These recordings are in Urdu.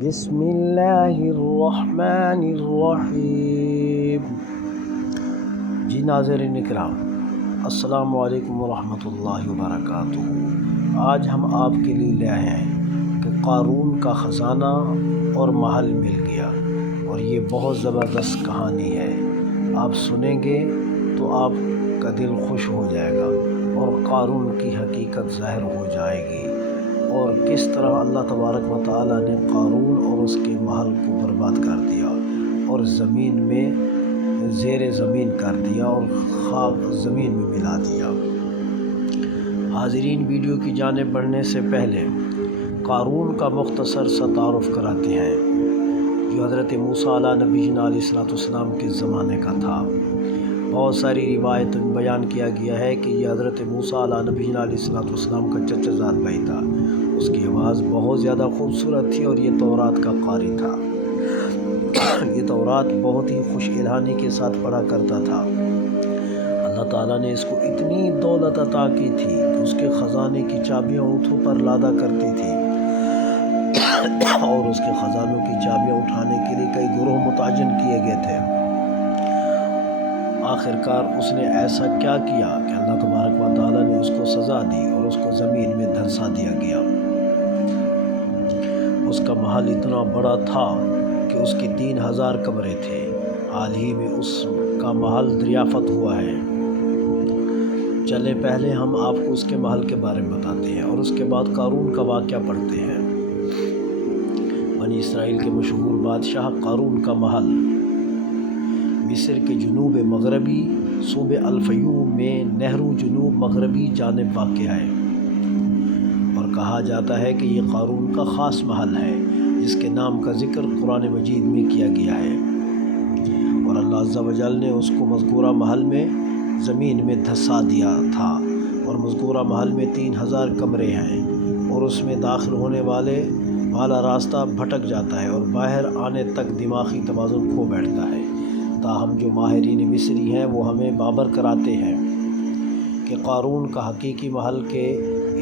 بسم اللہ الرحمن الرحیم۔ جی ناظرین اکرام، السلام علیکم ورحمۃ اللہ وبرکاتہ۔ آج ہم آپ کے لیے لے آئے ہیں کہ قارون کا خزانہ اور محل مل گیا، اور یہ بہت زبردست کہانی ہے۔ آپ سنیں گے تو آپ کا دل خوش ہو جائے گا اور قارون کی حقیقت ظاہر ہو جائے گی، اور کس طرح اللہ تبارک و تعالیٰ نے قارون اور اس کے محل کو برباد کر دیا اور زمین میں زیر زمین کر دیا اور خاک زمین میں ملا دیا۔ حاضرین، ویڈیو کی جانب بڑھنے سے پہلے قارون کا مختصر سا تعارف کراتے ہیں، جو حضرت موسیٰ علیہ نبینا علیہ السلام کے زمانے کا تھا۔ بہت ساری روایت میں بیان کیا گیا ہے کہ یہ حضرت موسیٰ علیہ نبینا علیہ السلام کا چچا زاد بھائی تھا۔ اس کی آواز بہت زیادہ خوبصورت تھی اور یہ تورات کا قاری تھا۔ یہ تورات بہت ہی خوش الہانی کے ساتھ پڑھا کرتا تھا۔ اللہ تعالیٰ نے اس کو اتنی دولت عطا کی تھی کہ اس کے خزانے کی چابیاں اونٹوں پر لادا کرتی تھی، اور اس کے خزانوں کی چابیاں اٹھانے کے لیے کئی گروہ متعین کیے گئے تھے۔ آخرکار اس نے ایسا کیا کیا کہ اللہ تبارک و تعالیٰ نے اس کو سزا دی اور اس کو زمین میں دھنسا دیا گیا۔ اس کا محل اتنا بڑا تھا کہ اس کی 3000 کمرے تھے۔ حال ہی میں اس کا محل دریافت ہوا ہے۔ چلے پہلے ہم آپ کو اس کے محل کے بارے میں بتاتے ہیں، اور اس کے بعد قارون کا واقعہ پڑھتے ہیں۔ بنی اسرائیل کے مشہور بادشاہ قارون کا محل مصر کے جنوب مغربی صوبے الفیوم میں نہرو جنوب مغربی جانب واقع ہے، اور کہا جاتا ہے کہ یہ قارون کا خاص محل ہے، جس کے نام کا ذکر قرآن مجید میں کیا گیا ہے، اور اللہ عز و جل نے اس کو مذکورہ محل میں زمین میں دھسا دیا تھا، اور مذکورہ محل میں 3000 کمرے ہیں، اور اس میں داخل ہونے والا راستہ بھٹک جاتا ہے اور باہر آنے تک دماغی توازن کھو بیٹھتا ہے۔ تاہم جو ماہرین مصری ہیں وہ ہمیں بابر کراتے ہیں کہ قارون کا حقیقی محل کے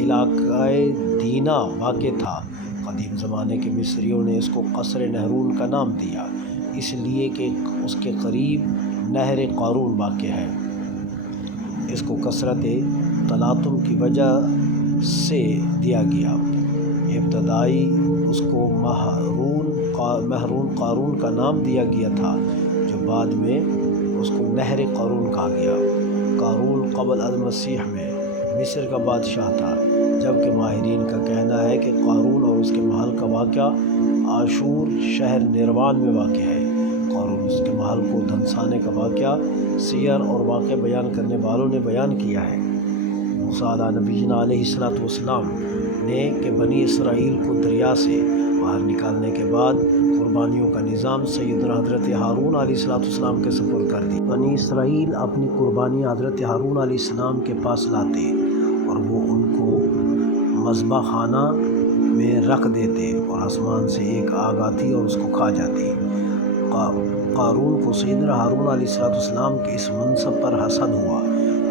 علاقہ دینا واقع تھا۔ قدیم زمانے کے مصریوں نے اس کو قصر نہرون کا نام دیا، اس لیے کہ اس کے قریب نہر قارون واقع ہے۔ اس کو کثرت تلاطم کی وجہ سے دیا گیا۔ ابتدائی اس کو مہرون قارون کا نام دیا گیا تھا، جو بعد میں اس کو نہر قارون کہا گیا۔ قارون قبل المسیح میں مصر کا بادشاہ تھا، جبکہ ماہرین کا کہنا ہے کہ قارون اور اس کے محل کا واقعہ آشور شہر نیروان میں واقع ہے۔ قارون اس کے محل کو دھنسانے کا واقعہ سیر اور واقع بیان کرنے والوں نے بیان کیا ہے۔ موسیٰ علیہ نبینا علیہ السلام نے کہ بنی اسرائیل کو دریا سے باہر نکالنے کے بعد قربانیوں کا نظام سیدنا حضرت ہارون علیہ السلام کے سپرد کر دی۔ بنی اسرائیل اپنی قربانیاں حضرت ہارون علیہ السلام کے پاس لاتے اور وہ ان کو مذبح خانہ میں رکھ دیتے، اور آسمان سے ایک آگ آتی اور اس کو کھا جاتی۔ قارون کو سیدنا ہارون علیہ السلام کے اس منصب پر حسد ہوا۔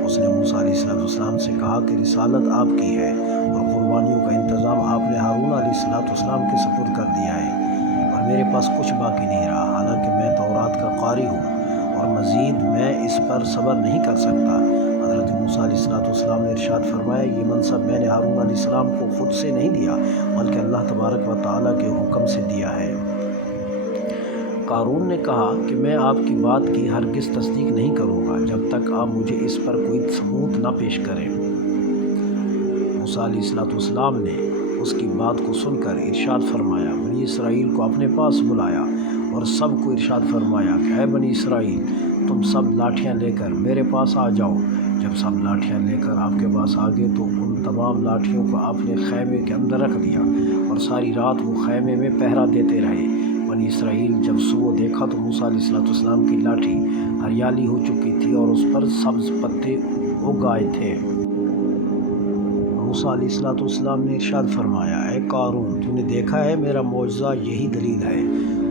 اس نے موسیٰ علیہ السلام سے کہا کہ رسالت آپ کی ہے اور قربانیوں کا انتظام آپ نے ہارون علیہ السلام کے سپرد کر دیا ہے، اور میرے پاس کچھ باقی نہیں رہا، حالانکہ میں تورات کا قاری ہوں، اور مزید میں اس پر صبر نہیں کر سکتا۔ حضرت موسیٰ علیہ السلام نے ارشاد فرمایا، یہ منصب میں نے ہارون علیہ السلام کو خود سے نہیں دیا، بلکہ اللہ تبارک و تعالیٰ کے حکم سے دیا ہے۔ قارون نے کہا کہ میں آپ کی بات کی ہرگز تصدیق نہیں کروں گا جب تک آپ مجھے اس پر کوئی ثبوت نہ پیش کریں۔ موسیٰ علیہ السلام نے اس کی بات کو سن کر ارشاد فرمایا، بنی اسرائیل کو اپنے پاس بلایا اور سب کو ارشاد فرمایا کہ اے بنی اسرائیل، تم سب لاٹھیاں لے کر میرے پاس آ جاؤ۔ جب سب لاٹھیاں لے کر آپ کے پاس آ گئے تو ان تمام لاٹھیوں کو آپ نے خیمے کے اندر رکھ دیا، اور ساری رات وہ خیمے میں پہرا دیتے رہے۔ بنی اسرائیل جب صبح دیکھا تو موسیٰ علیہ السلام کی لاٹھی ہریالی ہو چکی تھی اور اس پر سبز پتے اگ آئے تھے۔ موسیٰ علیہ السلام نے ارشاد فرمایا، اے قارون، تو نے دیکھا ہے میرا معجزہ یہی دلیل ہے۔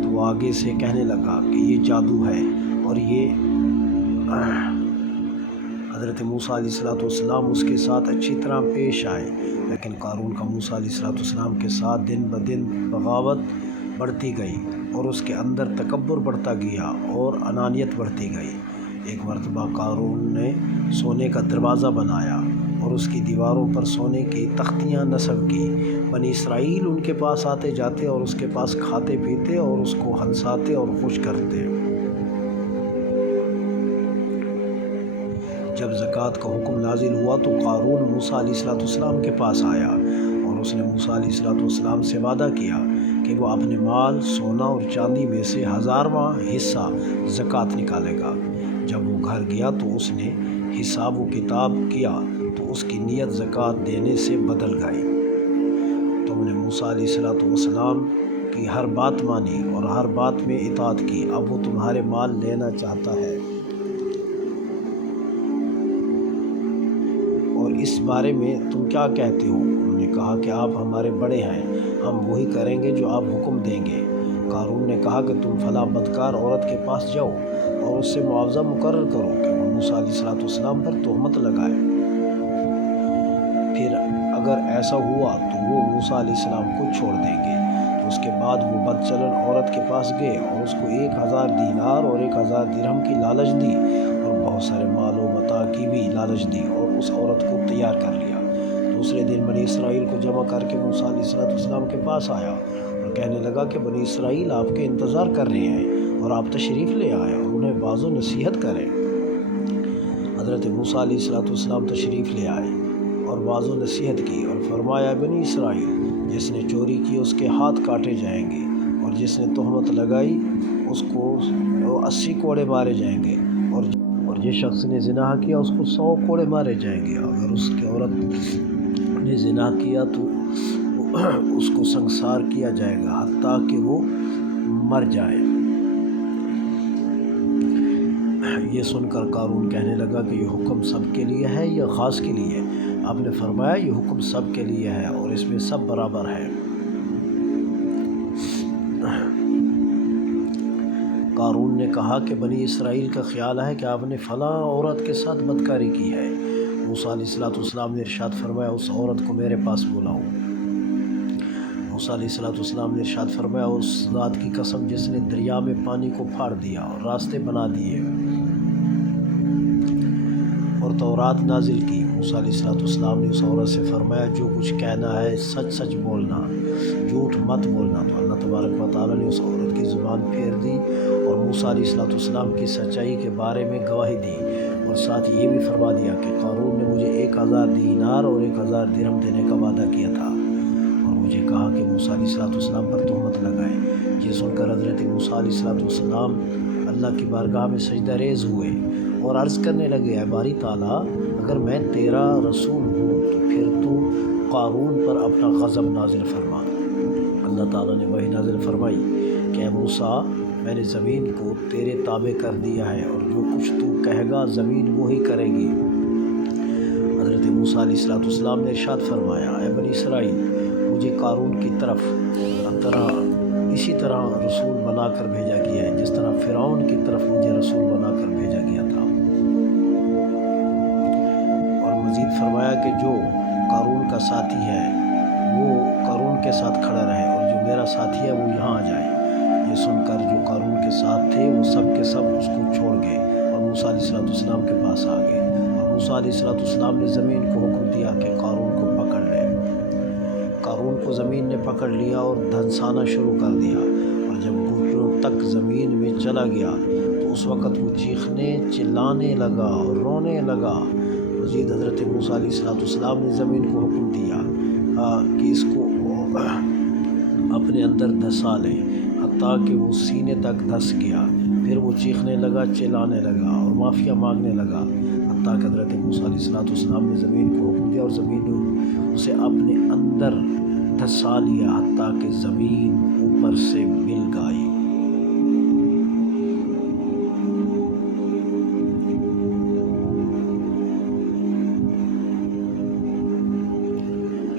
تو وہ آگے سے کہنے لگا کہ یہ جادو ہے، اور یہ حضرت موسیٰ علیہ السلام اس کے ساتھ اچھی طرح پیش آئے، لیکن قارون کا موسیٰ علیہ السلام کے ساتھ دن بدن بغاوت بڑھتی گئی اور اس کے اندر تکبر بڑھتا گیا اور انانیت بڑھتی گئی۔ ایک مرتبہ قارون نے سونے کا دروازہ بنایا اور اس کی دیواروں پر سونے کی تختیاں نصب کی۔ بنی اسرائیل ان کے پاس آتے جاتے اور اس کے پاس کھاتے پیتے اور اس کو ہنساتے اور خوش کرتے۔ جب زکوٰۃ کا حکم نازل ہوا تو قارون موسیٰ علیہ السلام کے پاس آیا اور اس نے موسیٰ علیہ السلام سے وعدہ کیا کہ وہ اپنے مال، سونا اور چاندی میں سے 1000واں حصہ زکوٰۃ نکالے گا۔ جب وہ گھر گیا تو اس نے حساب و کتاب کیا تو اس کی نیت زکوٰۃ دینے سے بدل گئی۔ تم نے موسیٰ علیہ السلام کی ہر بات مانی اور ہر بات میں اطاعت کی، اب وہ تمہارے مال لینا چاہتا ہے اور اس بارے میں تم کیا کہتے ہو؟ انہوں نے کہا کہ آپ ہمارے بڑے ہیں، ہم وہی کریں گے جو آپ حکم دیں گے۔ قارون نے کہا کہ تم فلاں بدکار عورت کے پاس جاؤ اور اس سے معاوضہ مقرر کرو کہ وہ موسیٰ علیہ السلام پر تہمت لگائے۔ پھر اگر ایسا ہوا تو وہ موسیٰ علیہ السلام کو چھوڑ دیں گے۔ تو اس کے بعد وہ بد چلن عورت کے پاس گئے اور اس کو 1000 دینار اور 1000 درہم کی لالچ دی اور بہت سارے مال و متاع کی بھی لالچ دی اور اس عورت کو تیار کر لیا۔ دوسرے دن بنی اسرائیل کو جمع کر کے موسیٰ علیہ السلام کے پاس آیا اور کہنے لگا کہ بنی اسرائیل آپ کے انتظار کر رہے ہیں اور آپ تشریف لے آئے اور انہیں واعظ و نصیحت کریں۔ حضرت موسیٰ علیہ السلام تشریف لے آئے اور واعظ و نصیحت کی اور فرمایا، بنی اسرائیل، جس نے چوری کی اس کے ہاتھ کاٹے جائیں گے اور جس نے تہمت لگائی اس کو 80 کوڑے مارے جائیں گے اور جس شخص نے زنا کیا اس کو 100 کوڑے مارے جائیں گے۔ اگر اس کی عورت نے زنا کیا تو اس کو سنگسار کیا جائے گا حتیٰ کہ وہ مر جائے۔ یہ سن کر قارون کہنے لگا کہ یہ حکم سب کے لیے ہے یا خاص کے لیے؟ آپ نے فرمایا یہ حکم سب کے لیے ہے اور اس میں سب برابر ہے۔ قارون نے کہا کہ بنی اسرائیل کا خیال ہے کہ آپ نے فلاں عورت کے ساتھ بدکاری کی ہے۔ موسیٰ علیہ السلام نے ارشاد فرمایا، اس عورت کو میرے پاس بلاؤ۔ موسیٰ علیہ السلام نے ارشاد فرمایا، اس ذات کی قسم جس نے دریا میں پانی کو پھاڑ دیا اور راستے بنا دیے اور تورات نازل کی۔ موسیٰ علیہ السلام نے اس عورت سے فرمایا، جو کچھ کہنا ہے سچ سچ بولنا، جھوٹ مت بولنا۔ تو اللہ تبارک و تعالیٰ نے اس عورت کی زبان پھیر دی اور موسیٰ علیہ السلام کی سچائی کے بارے میں گواہی دی اور ساتھ یہ بھی فرما دیا کہ قارون نے مجھے 1000 دینار اور 1000 درہم دینے کا وعدہ کیا تھا اور مجھے کہا کہ موسیٰ علیہ السلام پر تہمت لگائے۔ یہ سن کر حضرت موسیٰ علیہ السلام اللہ کی بارگاہ میں سجدہ ریز ہوئے اور عرض کرنے لگے، اے باری تعالیٰ، اگر میں تیرا رسول ہوں تو پھر تو قارون پر اپنا غضب نازل فرما۔ اللہ تعالیٰ نے وحی نازل فرمائی کہ اے موسیٰ، میں نے زمین کو تیرے تابع کر دیا ہے اور جو کچھ تو کہے گا زمین وہی کرے گی۔ حضرت موسیٰ علیہ السلام نے ارشاد فرمایا، اے بنی اسرائیل، مجھے قارون کی طرف اسی طرح رسول بنا کر بھیجا گیا ہے جس طرح فرعون کی طرف مجھے رسول بنا کر بھیجا گیا تھا۔ اور مزید فرمایا کہ جو قارون کا ساتھی ہے وہ قارون کے ساتھ کھڑا رہے اور جو میرا ساتھی ہے وہ یہاں آ جائے۔ یہ سن کر جو قارون کے ساتھ تھے وہ سب کے سب اس کو چھوڑ گئے اور موسیٰ علیہ السلام کے پاس آ گئے اور موسیٰ علیہ السلام نے زمین کو حکم دیا کہ قارون کو پکڑ لے۔ قارون کو زمین نے پکڑ لیا اور دھنسانا شروع کر دیا اور جب گھٹنوں تک زمین میں چلا گیا تو اس وقت وہ چیخنے چلانے لگا اور رونے لگا۔ مزید حضرت موسیٰ علیہ السلام نے زمین کو حکم دیا کہ اس کو اپنے اندر دھسا لے حتیٰ کہ وہ سینے تک دھس گیا۔ پھر وہ چیخنے لگا، چلانے لگا اور معافیا مانگنے لگا حتیٰ کہ حضرت موسیٰ علیہ السلام نے زمین کو حکم دیا اور زمین نے اسے اپنے اندر دھسا لیا حتیٰ کہ زمین اوپر سے مل گئی۔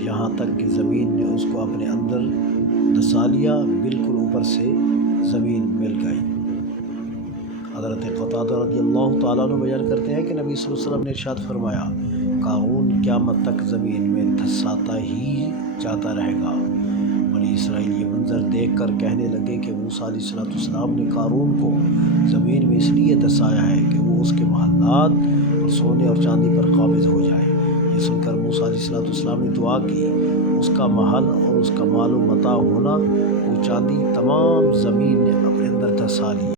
یہاں تک کہ زمین نے اس کو اپنے اندر دھسا لیا، بالکل اوپر سے زمین مل گئی۔ حضرت قتادہ رضی اللہ تعالیٰ عنہ بیان کرتے ہیں کہ نبی صلی اللہ علیہ وسلم نے ارشاد فرمایا، قارون قیامت تک زمین میں دھساتا ہی جاتا رہے گا۔ بنی بنی اسرائیل یہ منظر دیکھ کر کہنے لگے کہ موسیٰ علیہ السلام نے قارون کو زمین میں اس لیے دسایا ہے کہ وہ اس کے محلات اور سونے اور چاندی پر قابض ہو جائے۔ یہ سن کر موسیٰ علیہ السلام نے دعا کی، اس کا محل اور اس کا مال و متاع ہونا وہ چاندی تمام زمین نے اپنے اندر دھسا لی۔